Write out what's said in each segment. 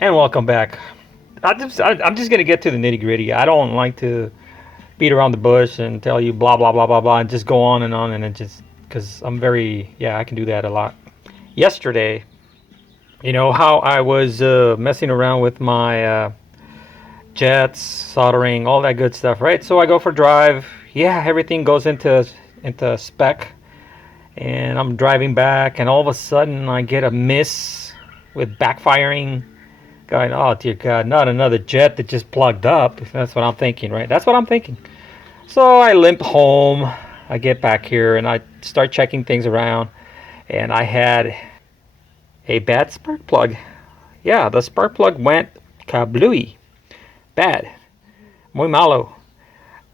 And welcome back. I'm just gonna get to the nitty gritty. I don't like to beat around the bush and tell you blah blah blah blah blah and just go on and it just because I'm very I can do that a lot. Yesterday, you know how I was messing around with my jets, soldering, all that good stuff, right? So I go for a drive. Yeah, everything goes into spec, and I'm driving back, and all of a sudden I get a miss with backfiring. Going, oh dear God, not another jet that just plugged up. That's what I'm thinking, right? That's what I'm thinking. So I limp home. I get back here and I start checking things around, and I had a bad spark plug. Yeah, the spark plug went kablooey. Bad. Muy malo.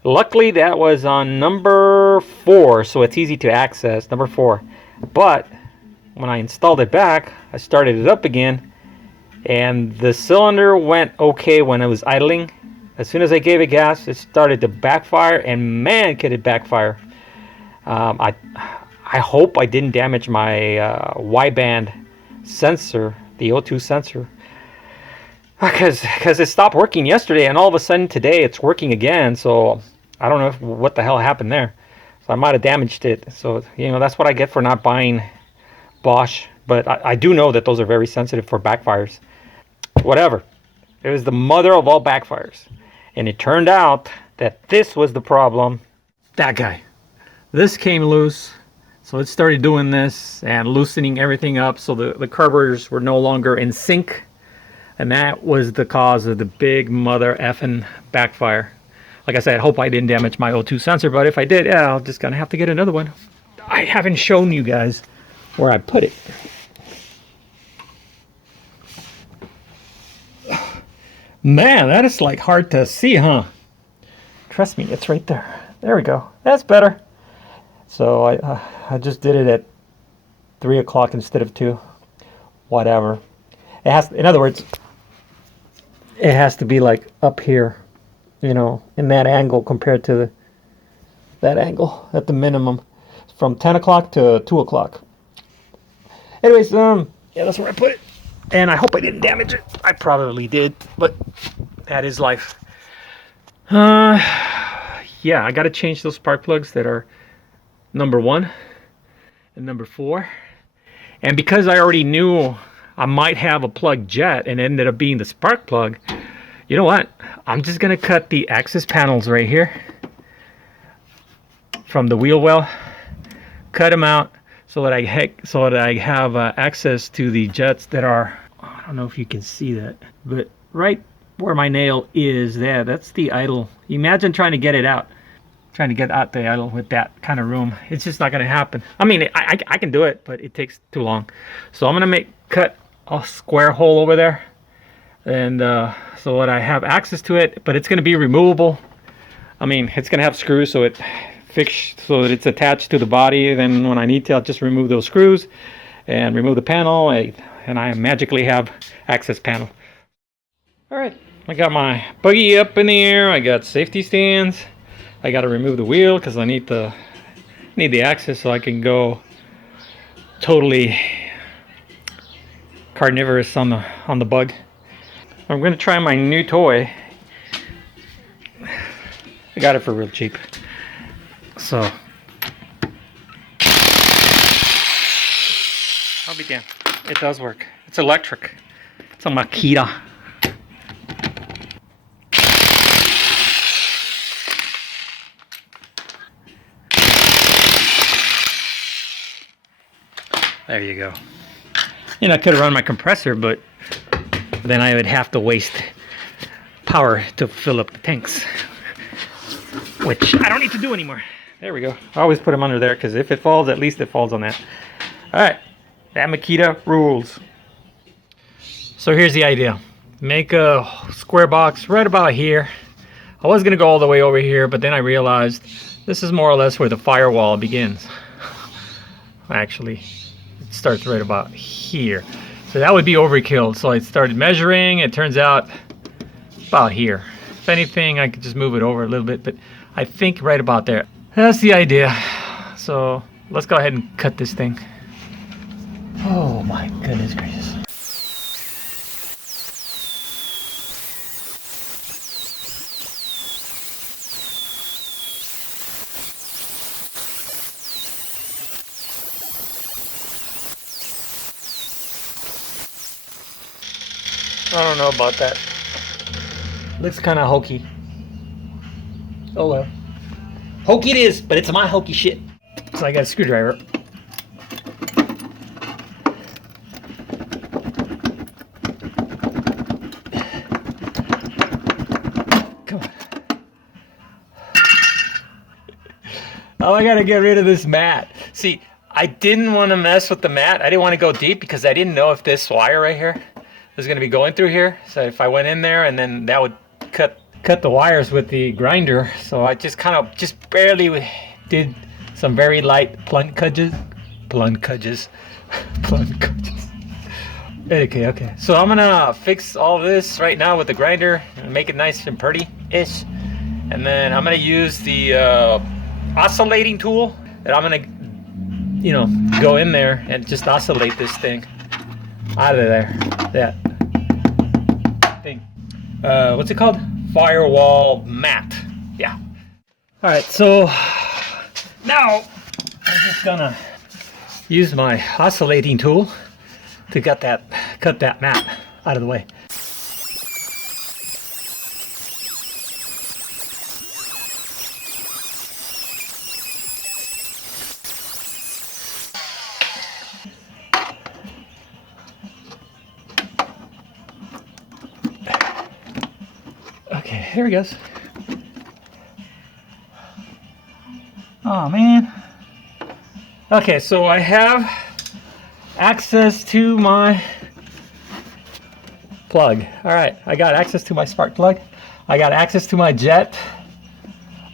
Luckily, that was on number 4, so it's easy to access, number 4. But when I installed it back, I started it up again, and the cylinder went okay when it was idling. As soon as I gave it gas, it started to backfire, and man, could it backfire. I hope I didn't damage my Y-band sensor, the O2 sensor, because it stopped working yesterday, and all of a sudden today it's working again. So I don't know what the hell happened there. So I might have damaged it. So that's what I get for not buying Bosch. But I do know that those are very sensitive for backfires. Whatever. It was the mother of all backfires. And it turned out that this was the problem. That guy. This came loose. So it started doing this and loosening everything up. So the carburetors were no longer in sync. And that was the cause of the big mother effing backfire. Like I said, I hope I didn't damage my O2 sensor. But if I did, I'm just going to have to get another one. I haven't shown you guys where I put it. Man, that is like hard to see, huh? Trust me, it's right there. There we go. That's better. So I just did it at 3 o'clock instead of 2. Whatever. It has, in other words, it has to be like up here, in that angle compared to that angle at the minimum, from 10 o'clock to 2 o'clock. Anyways, that's where I put it. And I hope I didn't damage it. I probably did, but that is life. I got to change those spark plugs that are number 1 and number 4. And because I already knew I might have a plug jet and it ended up being the spark plug, you know what? I'm just going to cut the access panels right here from the wheel well. Cut them out so that I have access to the jets that are, I don't know if you can see that, but right where my nail is there, that's the idle. Imagine trying to get it out. Trying to get out the idle with that kind of room. It's just not going to happen. I mean, I can do it, but it takes too long. So I'm going to cut a square hole over there, and so that I have access to it, but it's going to be removable. I mean, it's going to have screws so that it's attached to the body. Then when I need to, I'll just remove those screws and remove the panel, and I magically have access panel. All right, I got my buggy up in the air. I got safety stands. I got to remove the wheel because I need the access so I can go totally carnivorous on the bug. I'm going to try my new toy. I got it for real cheap. So I'll be damned. It does work. It's electric. It's a Makita. There you go. I could have run my compressor, but then I would have to waste power to fill up the tanks, which I don't need to do anymore. There we go. I always put them under there because if it falls, at least it falls on that. All right, that Makita rules. So here's the idea. Make a square box right about here. I was going to go all the way over here, but then I realized this is more or less where the firewall begins. Actually, it starts right about here. So that would be overkill. So I started measuring. It turns out about here. If anything, I could just move it over a little bit, but I think right about there. That's the idea. So let's go ahead and cut this thing. Oh my goodness gracious. I don't know about that. Looks kind of hokey. Oh well. Hokey it is, but it's my hokey shit. So I got a screwdriver. Come on. Oh, I gotta get rid of this mat. See, I didn't want to mess with the mat. I didn't want to go deep because I didn't know if this wire right here was going to be going through here. So if I went in there, and then that would cut the wires with the grinder. So I just kind of just barely did some very light plunges. Okay. So I'm gonna fix all this right now with the grinder and make it nice and pretty-ish. And then I'm gonna use the oscillating tool that I'm gonna, you know, go in there and just oscillate this thing out of there. That thing. What's it called? Firewall mat. Yeah. All right. So now I'm just gonna use my oscillating tool to cut that mat out of the way. Okay, here he goes. Oh man. Okay, so I have access to my plug. All right, I got access to my spark plug. I got access to my jet.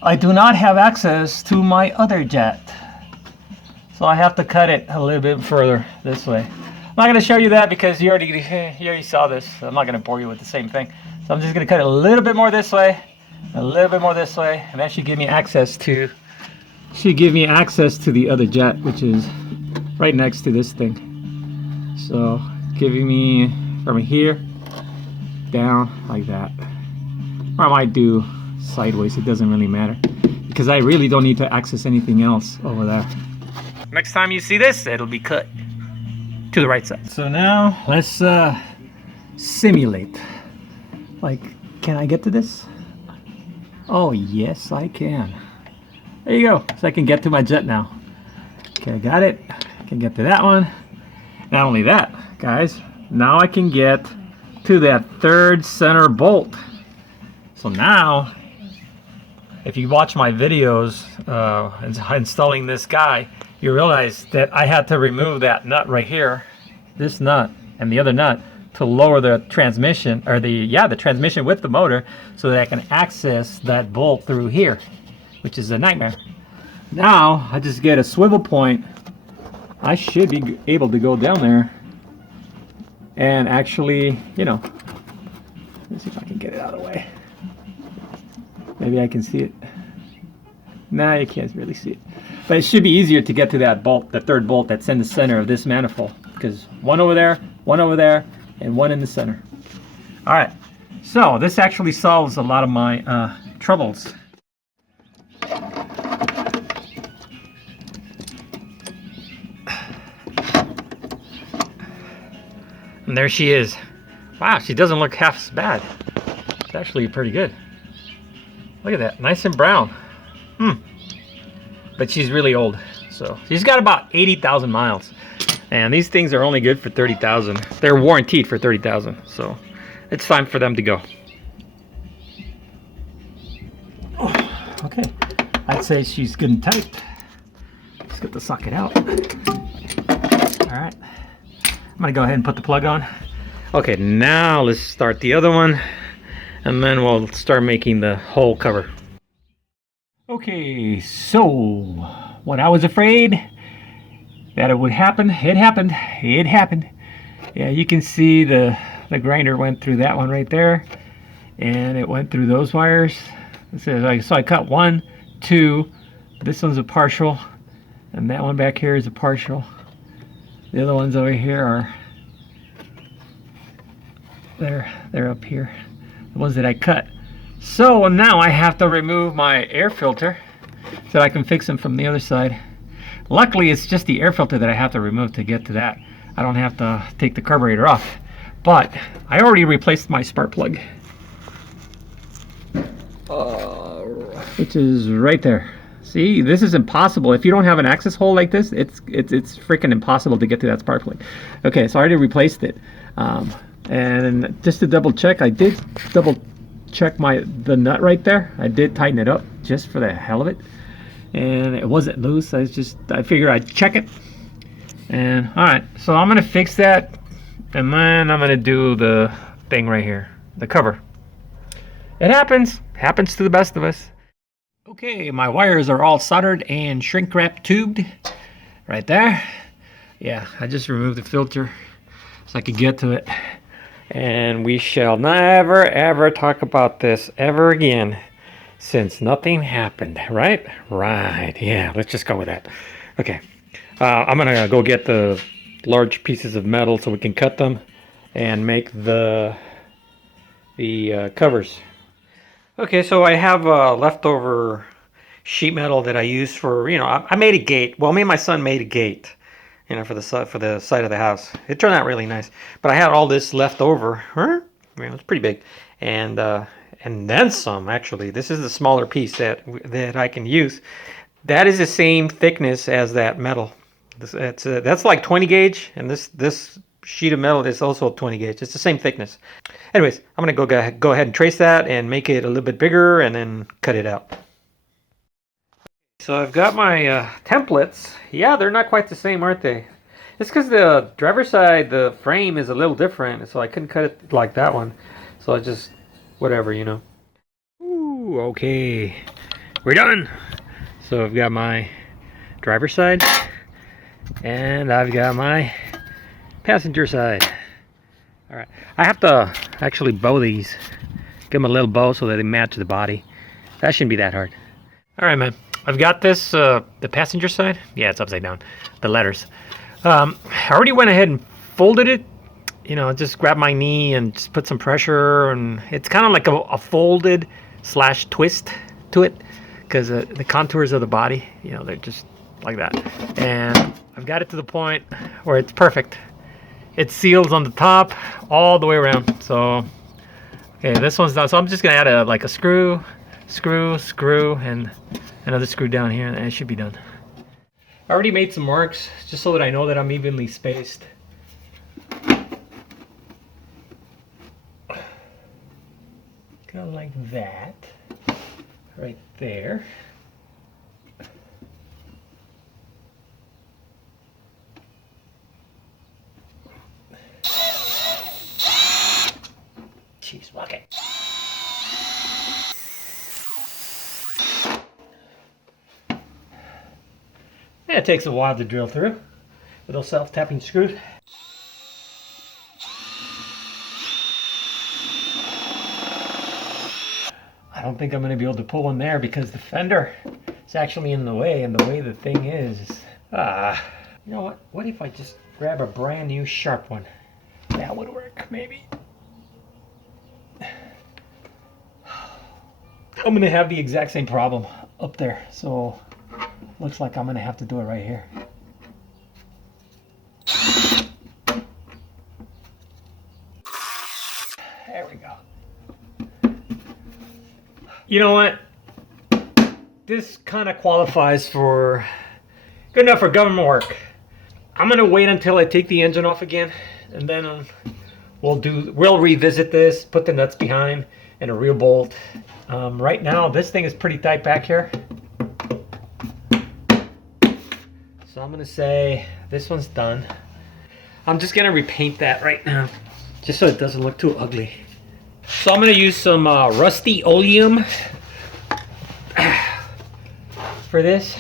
I do not have access to my other jet. So I have to cut it a little bit further this way. I'm not going to show you that because you already saw this. So I'm not going to bore you with the same thing. So I'm just going to cut it a little bit more this way, a little bit more this way, and that should give me access to the other jet, which is right next to this thing. So giving me from here down like that. Or I might do sideways, it doesn't really matter, because I really don't need to access anything else over there. Next time you see this, it'll be cut to the right side. So now let's simulate. Like, can I get to this? Oh yes, I can. There you go. So I can get to my jet now. Okay, I got it. I can get to that one. Not only that, guys, now I can get to that third center bolt. So now, if you watch my videos installing this guy, you realize that I had to remove that nut right here, this nut and the other nut, to lower the transmission, or the transmission with the motor, so that I can access that bolt through here, which is a nightmare. Now I just get a swivel point. I should be able to go down there and actually, you know, let's see if I can get it out of the way. Maybe I can see it. Nah, you can't really see it. But it should be easier to get to that bolt, the third bolt that's in the center of this manifold, because one over there, and one in the center. All right, so this actually solves a lot of my troubles. And there she is. Wow, she doesn't look half as bad. It's actually pretty good. Look at that, nice and brown. But she's really old. So she's got about 80,000 miles. And these things are only good for 30,000. They're warranted for 30,000. So it's time for them to go. Okay, I'd say she's good and tight. Let's get the socket out. All right. I'm gonna go ahead and put the plug on. Okay, now let's start the other one, and then we'll start making the whole cover. Okay, so what I was afraid that it would happen, it happened. Yeah, you can see the grinder went through that one right there, and it went through those wires. So I cut 1, 2, this one's a partial, and that one back here is a partial. The other ones over here are, they're up here, the ones that I cut. So now I have to remove my air filter so that I can fix them from the other side. Luckily, it's just the air filter that I have to remove to get to that. I don't have to take the carburetor off. But I already replaced my spark plug, which is right there. See, this is impossible. If you don't have an access hole like this, it's freaking impossible to get to that spark plug. Okay, so I already replaced it. And just to double check, I did double check the nut right there. I did tighten it up just for the hell of it, and it wasn't loose. I figured I'd check it. And all right, so I'm gonna fix that, and then I'm gonna do the thing right here, the cover. It happens to the best of us. Okay, my wires are all soldered and shrink wrap tubed right there. Yeah, I just removed the filter so I could get to it. And we shall never ever talk about this ever again, since nothing happened, right? Right, yeah, let's just go with that. Okay, I'm gonna go get the large pieces of metal so we can cut them and make the covers. Okay, so I have leftover sheet metal that I used for, I made a gate. Well, me and my son made a gate, for the side of the house. It turned out really nice. But I had all this left over. It's pretty big, and then some. Actually, this is the smaller piece that I can use. That is the same thickness as that metal. That's like 20 gauge, and this sheet of metal is also 20 gauge. It's the same thickness. Anyways, I'm gonna go ahead and trace that and make it a little bit bigger, and then cut it out. So I've got my templates. Yeah, they're not quite the same, aren't they? It's because the driver's side, the frame is a little different, so I couldn't cut it like that one. So I just, whatever, Ooh, okay. We're done. So I've got my driver's side, and I've got my passenger side. All right. I have to actually bow these. Give them a little bow so that they match the body. That shouldn't be that hard. All right, man. I've got this, the passenger side. Yeah, it's upside down. The letters. I already went ahead and folded it. Just grabbed my knee and just put some pressure. And it's kind of like a folded / twist to it. Because the contours of the body, they're just like that. And I've got it to the point where it's perfect. It seals on the top all the way around. So, okay, this one's done. So I'm just going to add a screw, and another screw down here, and it should be done. I already made some marks just so that I know that I'm evenly spaced. Kind of like that, right there. Jeez, okay. Yeah, it takes a while to drill through with those self-tapping screws. I don't think I'm going to be able to pull one there because the fender is actually in the way, and the way the thing is, you know what? What if I just grab a brand new sharp one? That would work, maybe. I'm going to have the exact same problem up there, so looks like I'm going to have to do it right here. There we go. You know what? This kind of qualifies for good enough for government work. I'm going to wait until I take the engine off again, and then we'll revisit this, put the nuts behind, and a real bolt. Right now, this thing is pretty tight back here. So I'm going to say this one's done. I'm just going to repaint that right now, just so it doesn't look too ugly. So I'm going to use some rusty oleum for this.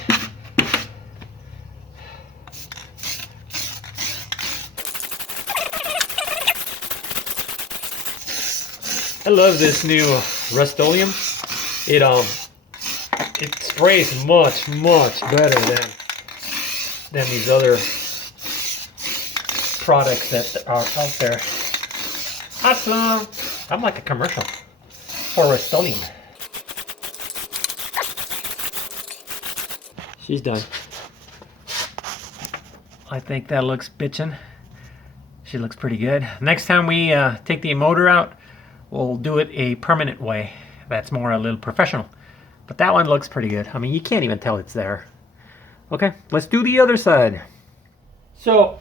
I love this new Rust-Oleum. It sprays much better than these other products that are out there. Awesome! I'm like a commercial for Rust-Oleum. She's done. I think that looks bitchin'. She looks pretty good. Next time we take the motor out, we'll do it a permanent way. That's more a little professional. But that one looks pretty good. I mean, you can't even tell it's there. Okay, let's do the other side. So,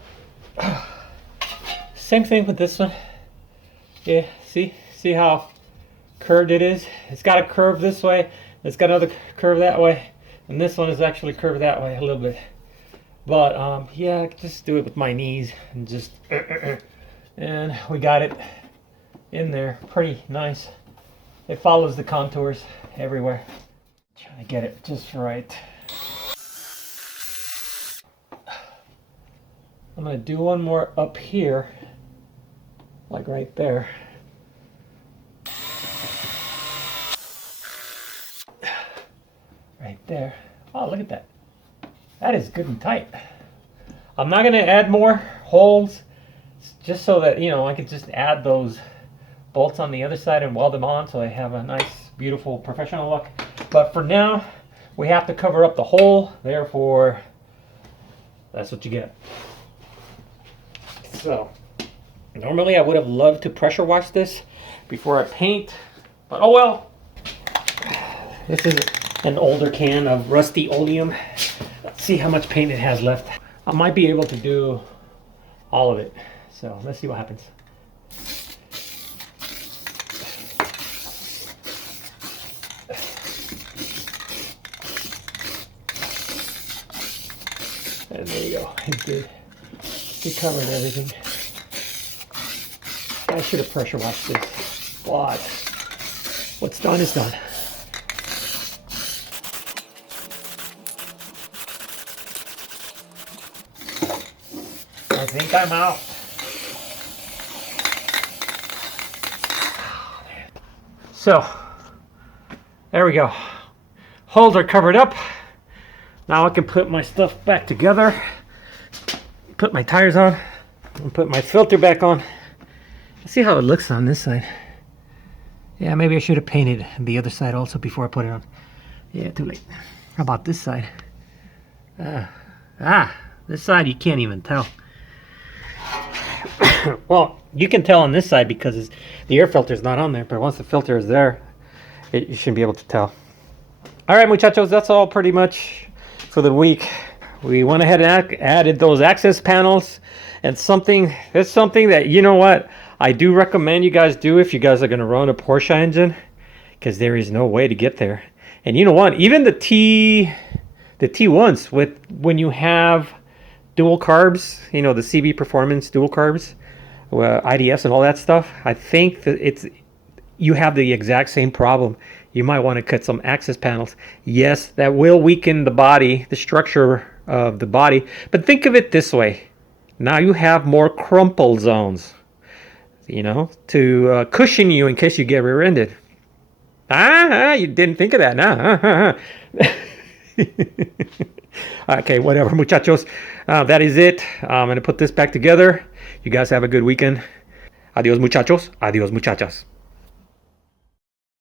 same thing with this one. Yeah, see how curved it is? It's got a curve this way. It's got another curve that way. And this one is actually curved that way a little bit. But yeah, just do it with my knees and just and we got it in there pretty nice. It follows the contours everywhere. Trying to get it just right. I'm gonna do one more up here, like right there. Right there. Oh, look at that. That is good and tight. I'm not going to add more holes just so that, you know, I could just add those bolts on the other side and weld them on so I have a nice, beautiful, professional look. But for now, we have to cover up the hole. Therefore, that's what you get. So, normally I would have loved to pressure wash this before I paint, but oh well. This is an older can of rusty oleum. Let's see how much paint it has left. I might be able to do all of it. So let's see what happens. And there you go. It did. It covered everything. I should have pressure washed this, but what's done is done. I think I'm out. So, there we go. Holes are covered up. Now I can put my stuff back together. Put my tires on. And put my filter back on. Let's see how it looks on this side. Yeah, maybe I should have painted the other side also before I put it on. Yeah, too late. How about this side? This side you can't even tell. Well, you can tell on this side because the air filter is not on there, but once the filter is there, you should be able to tell. All right, muchachos, that's all pretty much for the week. We went ahead and added those access panels, and it's something that, you know what, I do recommend you guys do if you guys are going to run a Porsche engine, because there is no way to get there. And you know what, even the T1s, when you have dual carbs, you know, the CB Performance dual carbs, IDFs and all that stuff, I think that you have the exact same problem. You might want to cut some access panels. Yes, that will weaken the body, the structure of the body, but think of it this way. Now you have more crumple zones, you know, to cushion you in case you get rear-ended. You didn't think of that, nah. Okay, whatever, muchachos. That is it. I'm going to put this back together. You guys have a good weekend. Adios, muchachos. Adios, muchachas.